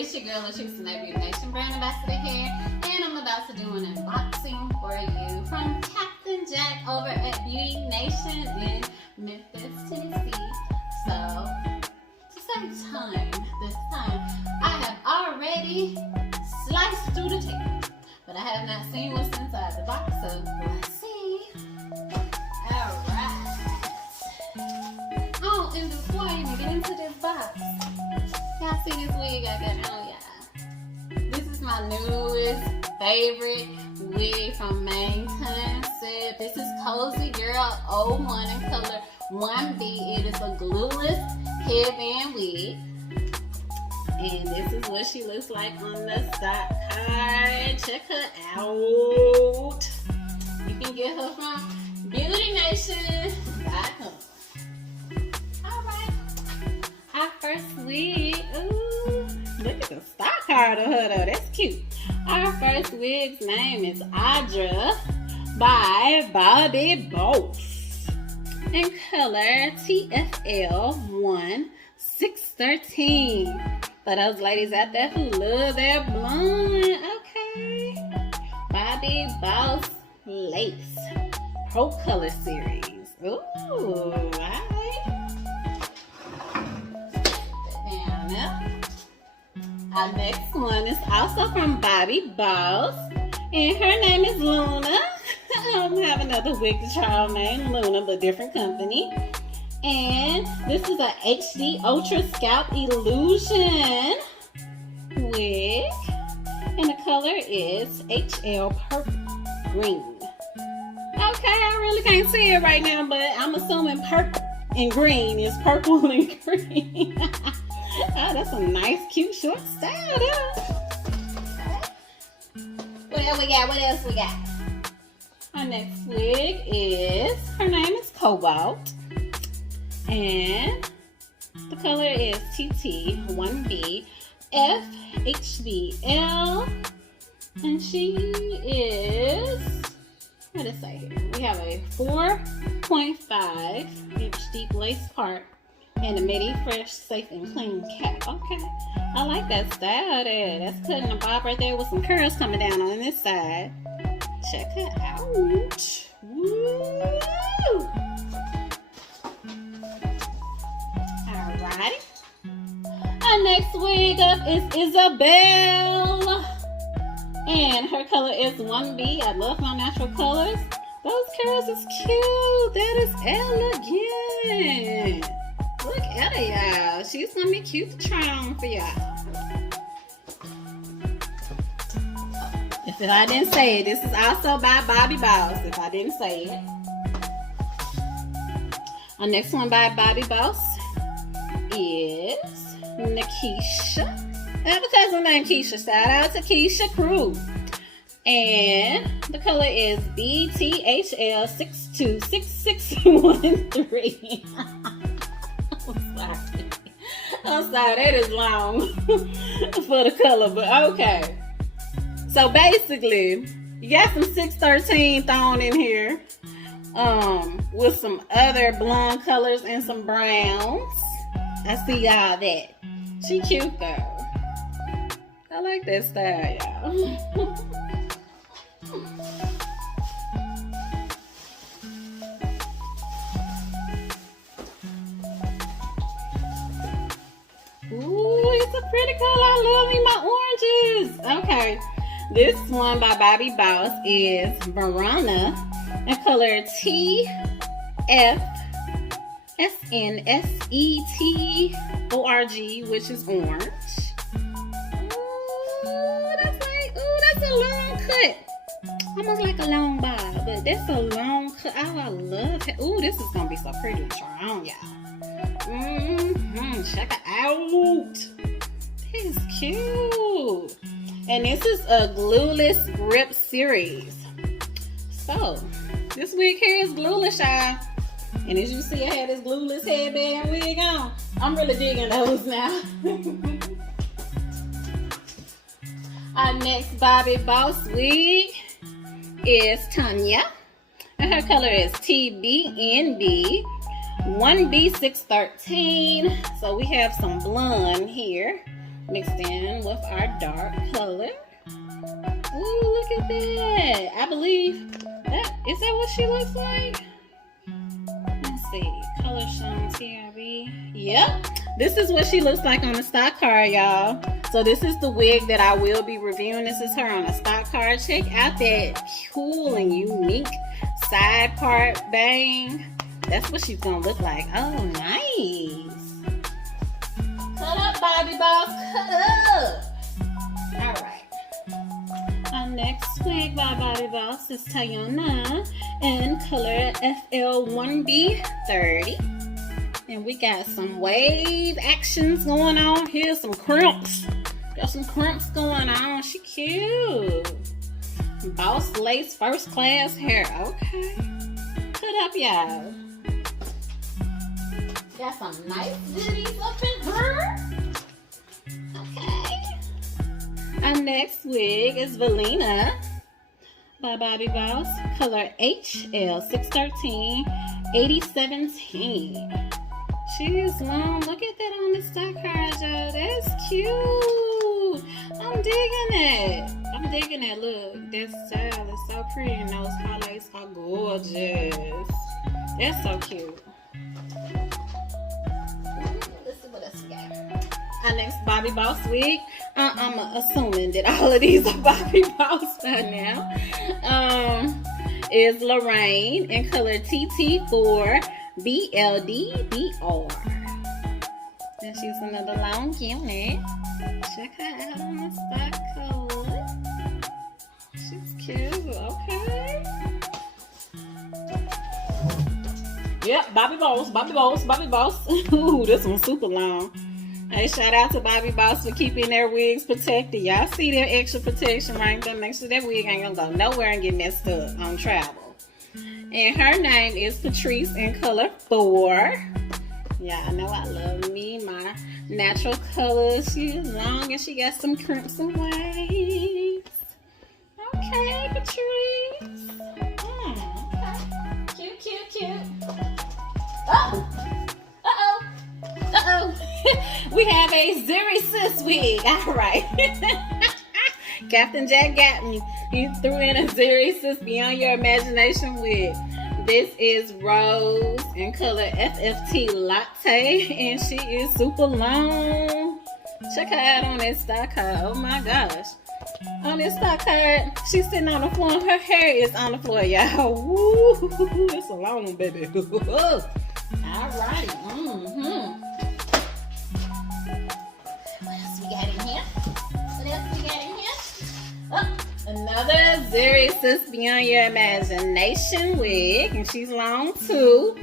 It's your girl, Latrice, Beauty Nation brand ambassador here, and I'm about to do an unboxing for you from Captain Jack over at Beauty Nation in Memphis, Tennessee. So, to save time this time, I have already sliced through the tape, but I have not seen what's inside the box, so let's see. Alright. Oh, and before I even get into this box, y'all see this wig I got on, y'all? This is my newest favorite wig from Main Concept. This is Cozy Girl 01 in color 1B. It is a glueless headband wig. And this is what she looks like on the stock card. Check her out. You can get her from BeautyNation.com. Alright. Our first wig. Ooh, look at the stock card of her though. That's cute. Our first wig's name is Audra by Bobby Boss. In color TFL 1-613. For those ladies out there who love their blonde. Okay. Bobby Boss Lace Pro Color Series. Ooh, alright. Down there. Our next one is also from Bobby Boss. And her name is Luna. I have another wig to try on named Luna, but different company. And this is a HD Ultra Scalp Illusion wig. And the color is HL Purple Green. Okay, I really can't see it right now, but I'm assuming purple and green is purple and green. Oh, that's a nice, cute, short style though. What else we got? What else we got? Our next wig is, her name is Cobalt. And the color is TT1B FHBL. And she is, what does it say here? We have a 4.5 inch deep lace part and a midi fresh, safe, and clean cap. Okay. I like that style there. That's cutting the bob right there with some curls coming down on this side. Check her out. Woo! Alrighty. Our next wig up is Isabel. And her color is 1B. I love my natural colors. Those curls is cute. That is elegant. Look at her, y'all. She's gonna be cute to try on for y'all. If I didn't say it, this is also by Bobby Boss. If I didn't say it. Our next one by Bobby Boss is Nikisha. Advertising name Keisha. Shout out to Keisha Crew. And the color is BTHL 626613. I'm sorry, that is long for the color, but okay. So basically, you got some 613 thrown in here, with some other blonde colors and some browns. I see y'all that. She cute though. I like that style, y'all. Ooh, it's a pretty color. I love me my oranges. Okay. This one by Bobby Boss is Verona. The color TFSNSETORG, which is orange. Ooh, that's a long cut. Almost like a long bob, but that's a long cut. Oh, I love it. Ooh, this is gonna be so pretty to try on, y'all. Check it out. This is cute. And this is a glueless grip series. So, this wig here is glueless, y'all. And as you see, I had this glueless headband wig on. I'm really digging those now. Our next Bobby Boss wig is Tanya. And her color is TBNB 1B613. So we have some blonde here mixed in with our dark color. Ooh, look at that. I believe that, is that what she looks like? Let's see, color shown TRB. Yep, this is what she looks like on the stock card, y'all. So this is the wig that I will be reviewing. This is her on a stock card. Check out that cool and unique side part bang. That's what she's gonna look like. Oh, nice. Cut up, Bobby Boss, cut up. All right. Our next wig by Bobby Boss is Tayana in color FL1B30. And we got some wave actions going on here, some crimps. Got some crimps going on. She cute. Boss lace first class hair. Okay. Cut up, y'all. Got some nice goodies up in her. Okay. Our next wig is Valina by Bobby Boss. Color HL613 8017. She's long. Look at that on the stock card, y'all. That's cute. I'm digging it. I'm digging it. Look, that style is so pretty and those highlights are gorgeous. That's so cute. Let's see what else we got. Our next Bobby Boss wig. I'm assuming that all of these are Bobby Boss by now. Is Lorraine in color TT4 BLDBR. And she's another long unit. Check her out on the stock code. She's cute. Okay. Yep, Bobby Boss, Bobby Boss, Bobby Boss. Ooh, this one's super long. Hey, shout out to Bobby Boss for keeping their wigs protected. Y'all see their extra protection right there. Make sure that wig ain't gonna go nowhere and get messed up on travel. And her name is Patrice in color 4. Yeah, I know I love me, my natural colors. She's long and she got some crimson waves. Okay, Patrice. Okay. Cute, cute, cute. Oh! Uh-oh! Uh-oh! We have a Zuri Sis wig. All right. Captain Jack got me. He threw in a Zuri Sis Beyond Your Imagination wig. This is Rose in color FFT Latte, and she is super long. Check her out on that stock card. Oh my gosh. On this stock card, she's sitting on the floor. Her hair is on the floor, y'all. Woo! It's a long one, baby. All right. What else we got in here? What else we got in here? Oh, another Zuri Sis Beyond Your Imagination wig, and she's long too.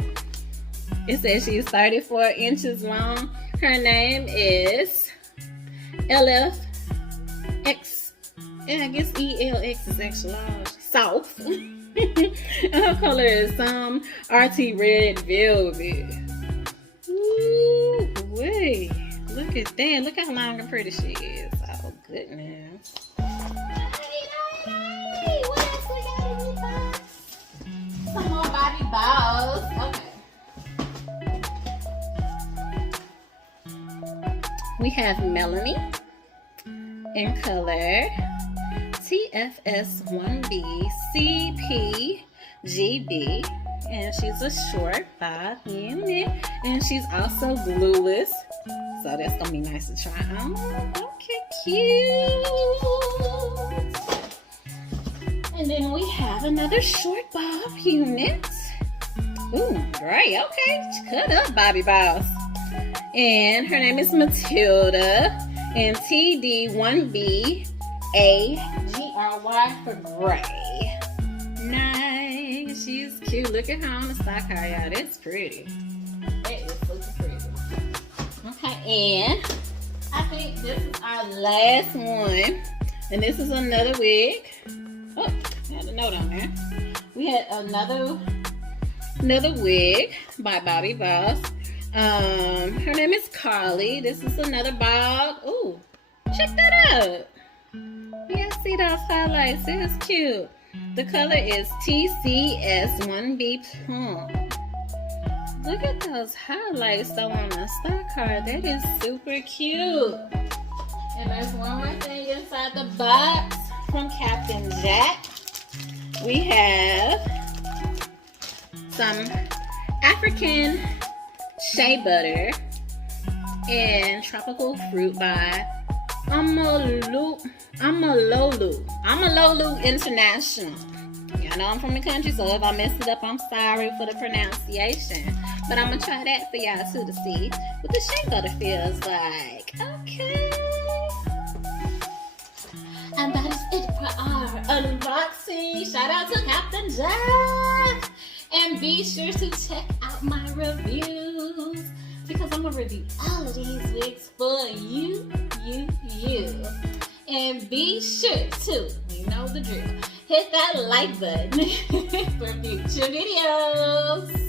It says she's 34 inches long. Her name is LFX. Yeah, I guess ELX is extra large. Soft. Her color is some RT Red Velvet. Ooh, wait. Look at that. Look how long and pretty she is. Oh, goodness. Hey, what else we got in this box? Some more Bobby Boss. Okay. We have Melanie in color TFS1BCPGB, and she's a short 5 unit, and she's also glueless, so that's gonna be nice to try on. Okay, cute. And then we have another short bob unit. Ooh, great. Okay, cut up, Bobby Boss. And her name is Matilda, and TD1BAGRY for gray. Nice. She's cute. Look at her on the stock card, y'all. That's pretty. That is super pretty. Okay, and I think this is our last one. And this is another wig. Oh, I had a note on there. We had another wig by Bobby Boss. Her name is Carly. This is another bob. Ooh, check that out. Yeah, see those highlights. It's cute. The color is TCS1B Plum. Look at those highlights though on the stock card. That is super cute. And there's one more thing inside the box from Captain Jack. We have some African shea butter and tropical fruit by Amalolu International. Y'all know I'm from the country, so if I messed it up, I'm sorry for the pronunciation. But I'm gonna try that for y'all too to see what the shea butter feels like. Okay. And that is it for our unboxing. Shout out to Captain Jack. And be sure to check out my reviews, because I'm gonna review all of these wigs for you. And be sure to, you know the drill, hit that like button for future videos.